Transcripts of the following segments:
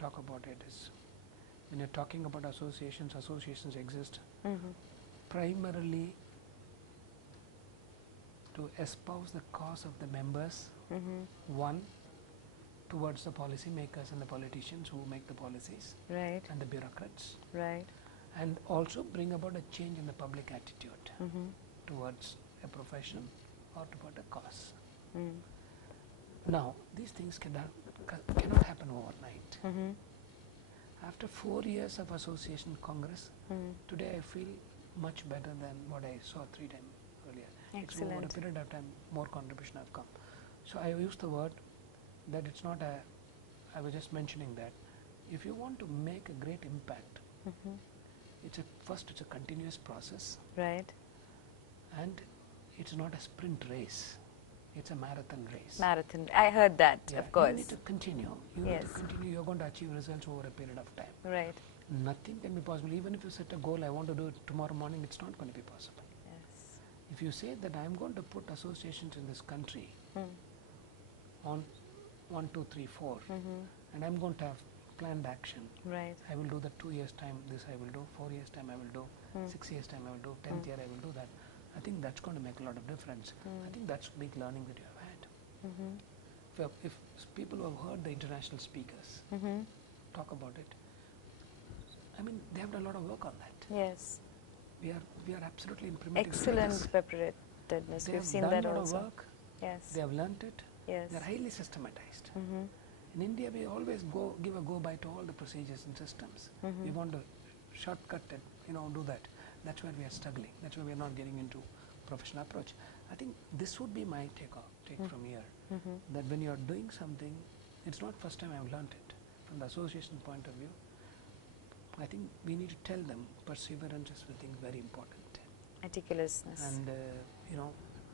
talk about it is, when you're talking about associations, associations exist primarily to espouse the cause of the members, one, towards the policy makers and the politicians who make the policies, Right. and the bureaucrats, Right. and also bring about a change in the public attitude towards a profession or toward a cause. Now, these things cannot happen overnight. After 4 years of association congress, today I feel much better than what I saw 3 times earlier. It's over a Excellent. period of time, more contribution have come. So I use the word that it's not a, I was just mentioning that if you want to make a great impact, first it's a continuous process, Right. and it's not a sprint race, it's a marathon race. Marathon. I heard that, Yeah, of course. you need to continue. You need to Yes. continue. You're going to achieve results over a period of time. Right. Nothing can be possible. Even if you set a goal, I want to do it tomorrow morning, it's not going to be possible. Yes. If you say that I'm going to put associations in this country on 1, 2, 3, 4, and I'm going to have planned action. Right. I will do that 2 years time, this I will do, 4 years time I will do, 6 years time I will do, 10th year I will do that. I think that's going to make a lot of difference. I think that's big learning that you have had. If people who have heard the international speakers talk about it, I mean, they have done a lot of work on that. Yes. We are absolutely in primitive Excellent stages. preparedness. They We've have seen done that a lot also. of work. Yes. They have learnt it. Yes. They are highly systematized. In India, we always give a go by to all the procedures and systems. We want to shortcut it, do that. That's where we are struggling. That's why we are not getting into professional approach. I think this would be my take from here. That when you are doing something, it's not first time I've learnt it. From the association point of view, I think we need to tell them perseverance is, I think, very important. Meticulousness. And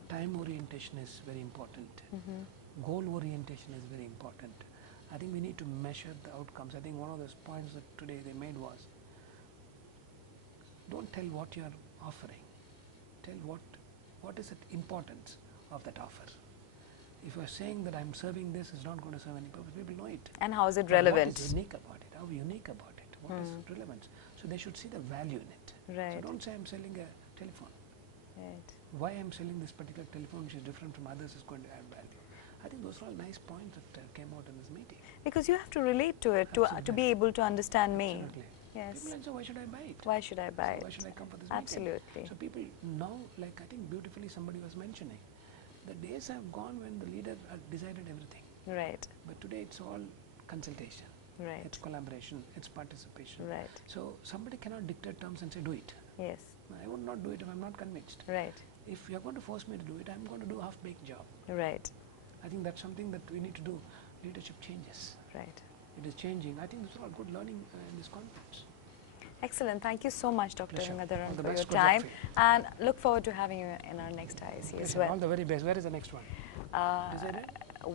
time orientation is very important. Goal orientation is very important. I think we need to measure the outcomes. I think one of those points that today they made was, don't tell what you are offering. Tell what is the importance of that offer. If you are saying that I'm serving this, is not going to serve any purpose, people know it. And how is it But relevant? what is unique about it? How unique about it? What is relevance? So they should see the value in it. Right. So don't say I'm selling a telephone. Right. Why I'm selling this particular telephone which is different from others is going to add value. I think those are all nice points that came out in this meeting. Because you have to relate to it to be able to understand me. Absolutely. Yes. People say, why should I buy it? Why should I buy So why it? should I come for this Absolutely. meeting? So people now, like I think beautifully somebody was mentioning, the days have gone when the leader decided everything. Right. But today it's all consultation. Right. It's collaboration. It's participation. Right. So somebody cannot dictate terms and say do it. Yes. I would not do it if I'm not convinced. Right. If you're going to force me to do it, I'm going to do a half-baked job. Right. I think that's something that we need to do. Leadership changes. Right. It is changing. I think this is all good learning in this conference. Excellent. Thank you so much, Dr. Pleasure. All Gangadharan, the for your best. Good luck time. for you. And look forward to having you in our next IIC as Pleasure. well. All the very best. Where is the next one? Decided?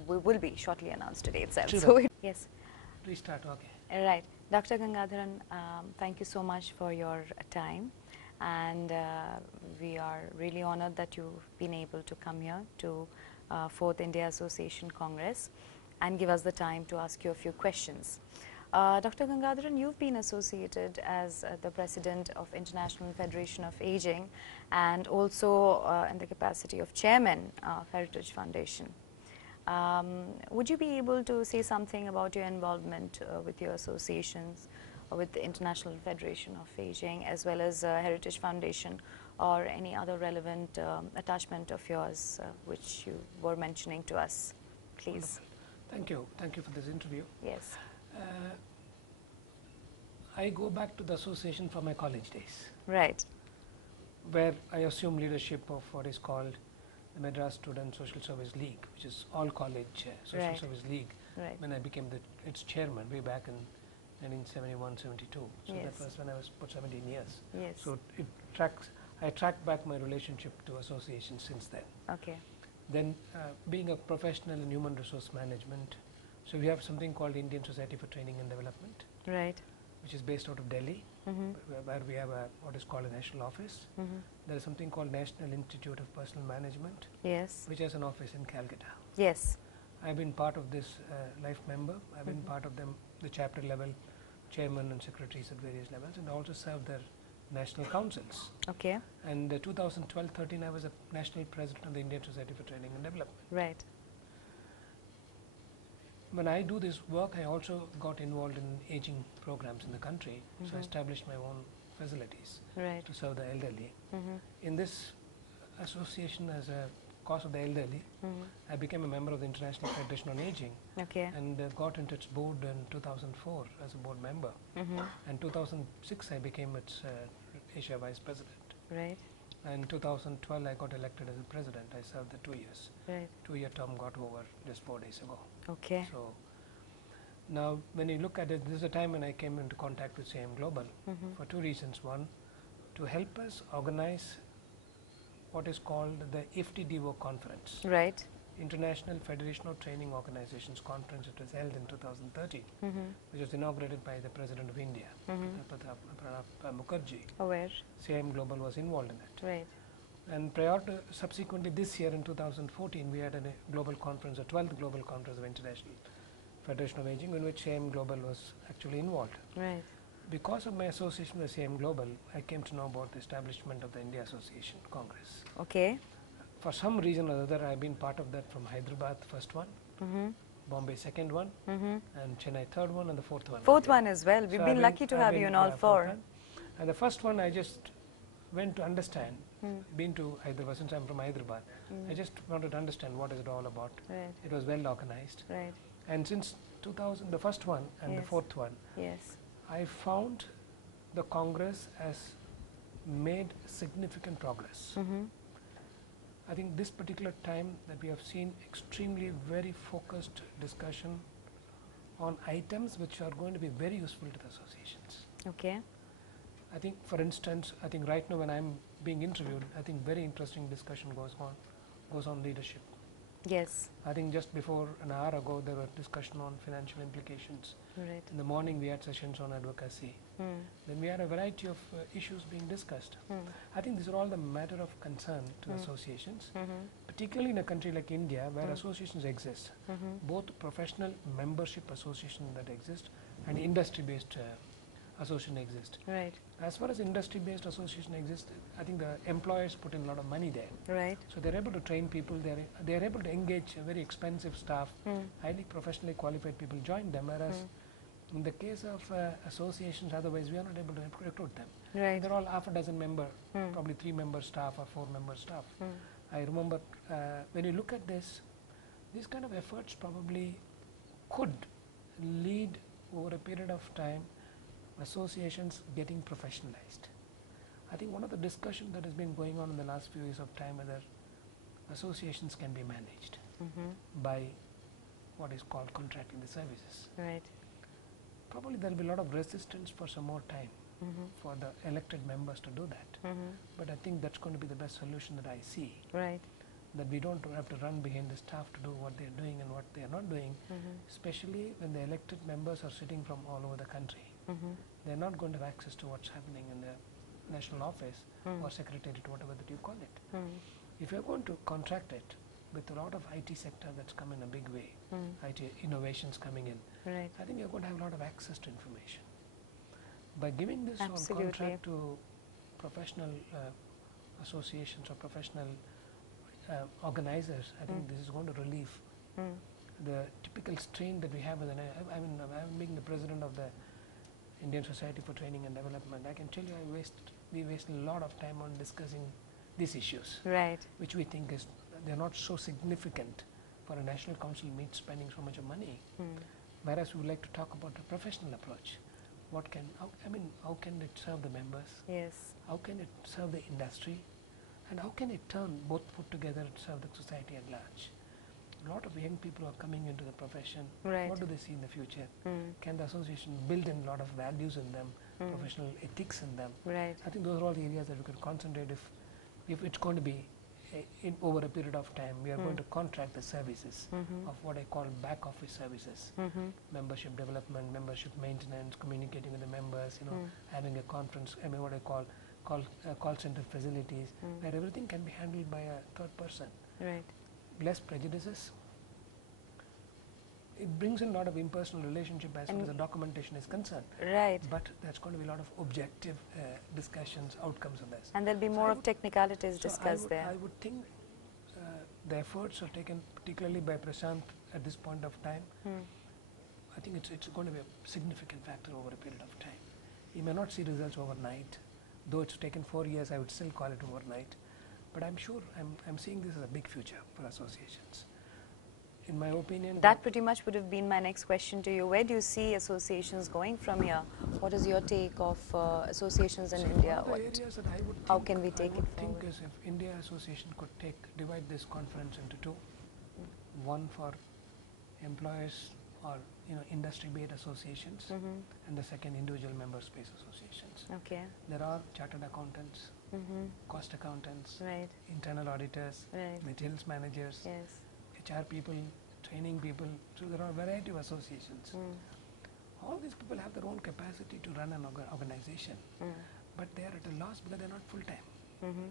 We will be shortly announced today itself. Sure. So yes. Restart. Okay. Right. Dr. Gangadharan, thank you so much for your time. And we are really honored that you've been able to come here to 4th India Association Congress and give us the time to ask you a few questions. Dr. Gangadharan, you've been associated as the President of International Federation of Aging and also in the capacity of Chairman of Heritage Foundation. Would you be able to say something about your involvement with your associations with the International Federation of Aging as well as Heritage Foundation or any other relevant attachment of yours which you were mentioning to us, please? Wonderful. Thank you. Thank you for this interview. Yes. I go back to the association from my college days, Right. where I assumed leadership of what is called the Madras Student Social Service League, which is all college social Right. service league, Right. when I became its chairman way back in 1971-72. So Yes. that was when I was about 17 years. Yes. So I tracked back my relationship to association since then. Okay. Then being a professional in human resource management, so we have something called Indian Society for Training and Development, Right. which is based out of Delhi, where we have what is called a national office. There is something called National Institute of Personal Management, Yes. which has an office in Calcutta. Yes. I've been part of this life member. I've been part of them the chapter level chairman and secretaries at various levels, and also served their national councils. Okay. And 2012-13, I was a national president of the Indian Society for Training and Development. Right. When I do this work, I also got involved in aging programs in the country, so I established my own facilities Right. to serve the elderly. In this association, as a cause of the elderly, I became a member of the International Federation on Aging, Okay. and got into its board in 2004 as a board member. And 2006, I became its Asia Vice President. Right. And 2012, I got elected as a president. I served the 2 years. Right. 2-year term got over just 4 days ago. Okay. So now, when you look at it, this is a time when I came into contact with CIMGlobal for 2 reasons. One, to help us organize what is called the FTDO conference, Right. International Federation of Training Organizations conference. It was held in 2013, which was inaugurated by the President of India, Pranab Mukherjee. Aware. CIMGlobal was involved in it. Right. And prior to, subsequently this year in 2014, we had a global conference, a 12th global conference of International Federation of Aging, in which CIMGlobal was actually involved. Right. Because of my association with CIMGlobal, I came to know about the establishment of the India Association Congress. Okay. For some reason or other, I've been part of that from Hyderabad, first one, Bombay, second one, and Chennai, third one, and the fourth one. Fourth one as well. We've So been I've lucky to I've have you in all yeah, 4. And the first one, I just went to understand, been to Hyderabad, since I'm from Hyderabad, I just wanted to understand what is it all about. Right. It was well organized. Right. And since 2000, the first one and the Yes. fourth one, Yes. I found the Congress has made significant progress. I think this particular time that we have seen extremely very focused discussion on items which are going to be very useful to the associations. Okay. I think, for instance, I think right now when I'm being interviewed, I think very interesting discussion goes on leadership. Yes. I think just before an hour ago there was discussion on financial implications. Right. In the morning we had sessions on advocacy. Then we had a variety of issues being discussed. I think these are all the matter of concern to associations, particularly in a country like India where associations exist, both professional membership association that exist and industry-based association exist. Right. As far as industry-based association exists, I think the employers put in a lot of money there. Right. So they're able to train people, they're able to engage a very expensive staff, highly professionally qualified people join them, whereas in the case of associations, otherwise we are not able to recruit them. Right. They're all half a dozen member, probably 3-member staff or 4-member staff. I remember when you look at this, these kind of efforts probably could lead over a period of time associations getting professionalized. I think one of the discussions that has been going on in the last few years of time whether associations can be managed by what is called contracting the services. Right. Probably there will be a lot of resistance for some more time for the elected members to do that. But I think that's going to be the best solution that I see. Right. That we don't have to run behind the staff to do what they're doing and what they're not doing, especially when the elected members are sitting from all over the country. They're not going to have access to what's happening in the national office or secretariat, whatever that you call it. If you're going to contract it with a lot of IT sector that's come in a big way, IT innovations coming in, Right. I think you're going to have a lot of access to information. By giving this Absolutely. on contract to professional associations or professional organizers, I think this is going to relieve the typical strain that we have. I'm being the president of the Indian Society for Training and Development. I can tell you we waste a lot of time on discussing these issues, Right. which we think they're not so significant for a national council meet spending so much of money. Whereas we would like to talk about a professional approach. How can it serve the members? Yes. How can it serve the industry? And how can it turn both put together and serve the society at large? A lot of young people are coming into the profession. Right. What do they see in the future? Can the association build in a lot of values in them, professional ethics in them? Right. I think those are all the areas that we could concentrate if it's going to be over a period of time, we are going to contract the services of what I call back office services, membership development, membership maintenance, communicating with the members, having a conference, what I call call center facilities, where everything can be handled by a third person. Right. Less prejudices. it brings in a lot of impersonal relationship as far as the documentation is concerned. Right. But there's going to be a lot of objective discussions, outcomes of this. And there'll be more of technicalities discussed there. I would think the efforts are taken particularly by Prashant at this point of time. I think it's going to be a significant factor over a period of time. You may not see results overnight. Though it's taken 4 years, I would still call it overnight. But I'm sure I'm seeing this as a big future for associations. In my opinion, that pretty much would have been my next question to you. Where do you see associations going from here? What is your take of associations in India? One of the areas that I would how can we take it think forward? is if India Association could divide this conference into two, one for employers or industry-based associations, and the second individual member-based associations. Okay. There are chartered accountants, cost accountants, Right. internal auditors, Right. materials managers, Yes. HR people, training people. So there are a variety of associations. All these people have their own capacity to run an organization, but they are at a loss because they're not full-time.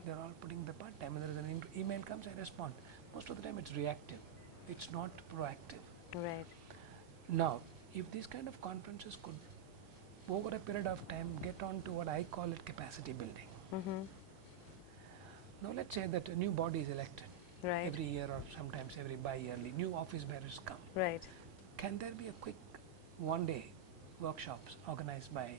They're all putting the part-time. When there is an email comes, I respond. Most of the time it's reactive. It's not proactive. Right. Now, if these kind of conferences could, over a period of time, get on to what I call it capacity building. Now, let's say that a new body is elected. Right. Every year or sometimes every bi-yearly, new office bearers come. Right. Can there be a quick one-day workshops organized by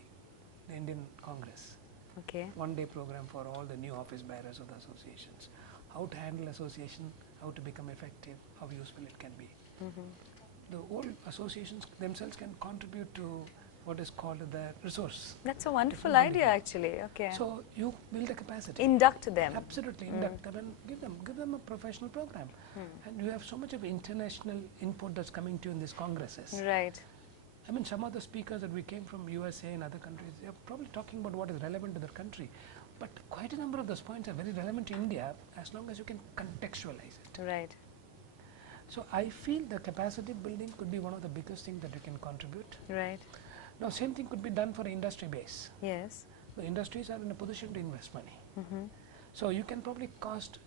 the Indian Congress? Okay. One-day program for all the new office bearers of the associations. How to handle association, how to become effective, how useful it can be. The whole associations themselves can contribute to what is called the resource. That's a wonderful Technology. idea, actually. Okay. So you build a capacity. Induct them. Absolutely, induct them and give them a professional program. And you have so much of international input that's coming to you in these congresses. Right. I mean, some of the speakers that we came from USA and other countries, they are probably talking about what is relevant to their country. But quite a number of those points are very relevant to India as long as you can contextualize it. Right. So I feel the capacity building could be one of the biggest things that you can contribute. Right. Now, same thing could be done for industry base. Yes. The industries are in a position to invest money. So you can probably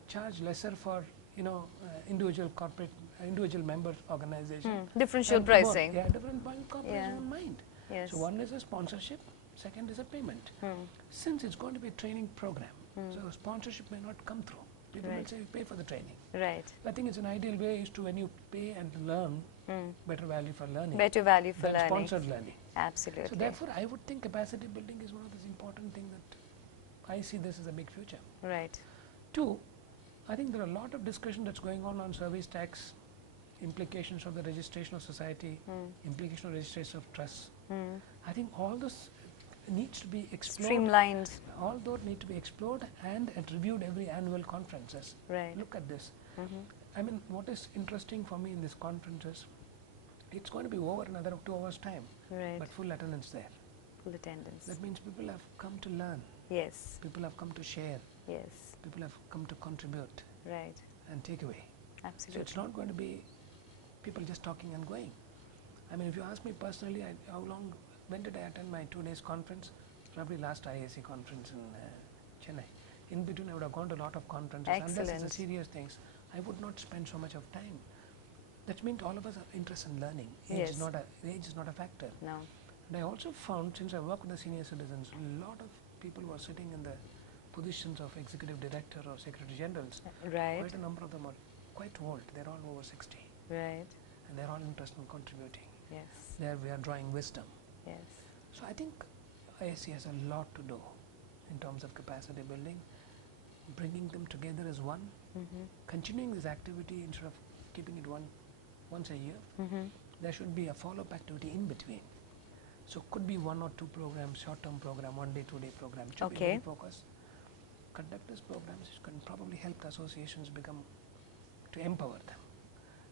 charge lesser for individual corporate, individual member organization. Differential and more. pricing. Yeah, different corporation Yeah. in mind. Yes. So one is a sponsorship, second is a payment. Since it's going to be a training program, so sponsorship may not come through. People will Right. say, you pay for the training. Right. I think it's an ideal way is to when you pay and learn, better value for learning. Better value for than learning. sponsored learning. Absolutely. So therefore, I would think capacity building is one of those important things that I see this as a big future. Right. Two, I think there are a lot of discussion that's going on service tax, implications of the registration of society, implication of registration of trust. I think all this needs to be explored. Streamlined. All those need to be explored and reviewed every annual conferences. Right. Look at this. I mean, what is interesting for me in this conferences, it's going to be over another 2 hours time, Right. but full attendance there. Full attendance. That means people have come to learn, Yes. people have come to share, Yes. people have come to contribute Right. and take away. So Absolutely. it's not going to be people just talking and going. I mean, if you ask me personally, when did I attend my 2 days conference? Probably last IAC conference in Chennai. In between, I would have gone to a lot of conferences. Unless Excellent. it's a serious things, I would not spend so much of time. That means all of us are interested in learning. Age Yes. is not a factor. No. And I also found, since I work with the senior citizens, a lot of people who are sitting in the positions of executive director or secretary generals. Right. Quite a number of them are quite old. They're all over 60. Right. And they're all interested in contributing. Yes. There we are drawing wisdom. Yes. So I think ISC has a lot to do in terms of capacity building, bringing them together as one, continuing this activity instead of keeping it once a year. There should be a follow-up activity in between. So could be 1 or 2 programs, short-term program, 1 day, 2 day program. It should be Okay. very focused. Conduct these programs which can probably help the associations to empower them.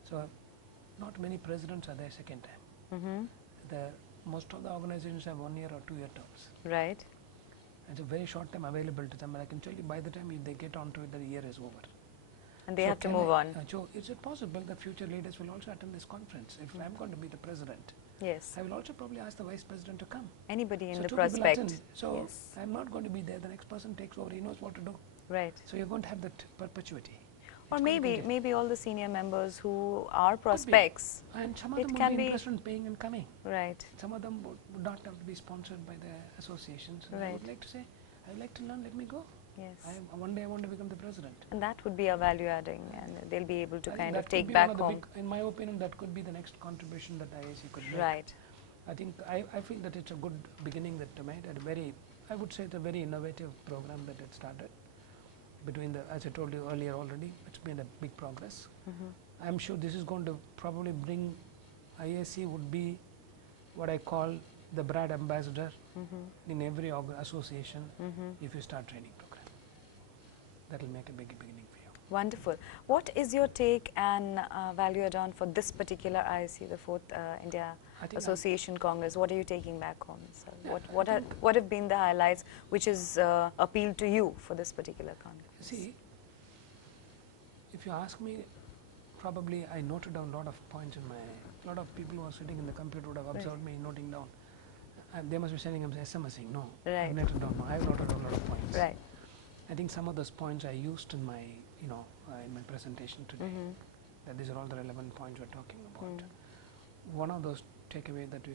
So not many presidents are there second time. Most of the organizations have 1 year or 2 year terms. Right. It's a very short time available to them, and I can tell you by the time if they get onto it, the year is over. And they So have to can move on. So is it possible that future leaders will also attend this conference? If I'm going to be the president, Yes. I will also probably ask the vice president to come. Anybody in So the 2 people prospect. attend. So Yes. I'm not going to be there. The next person takes over. He knows what to do. Right. So you're going to have that perpetuity. Or It's going to maybe, be maybe all the senior members who are could be. prospects. And some of It them would can be be interested in paying and coming. right. Some of them would not have to be sponsored by the associations. They Right. would like to say, I would like to learn, let me go. Yes. One day I want to become the president. And that would be a value adding, and they'll be able to I think kind that of could take be back one of the home. big, in my opinion, that could be the next contribution that IAC could make. Right. I think I feel that it's a good beginning that they made, and I would say it's a very innovative program that it started. Between the, as I told you earlier already, it's been a big progress. I'm sure this is going to probably bring, IAC would be what I call the brand ambassador in every association if you start training program. That will make a big beginning for you. Wonderful. What is your take and value add on for this particular IAC, the 4th India I think Association Congress? What are you taking back home? So Yeah, what have been the highlights which is appealed to you for this particular congress? See, if you ask me, probably I noted down a lot of points in my, a lot of people who are sitting in the computer would have observed me noting down. And they must be sending them SMSing. No, Right. I've noted down. No, I've noted down a lot of points. Right. I think some of those points I used in my, in my presentation today. That these are all the relevant points we're talking about. One of those takeaway that we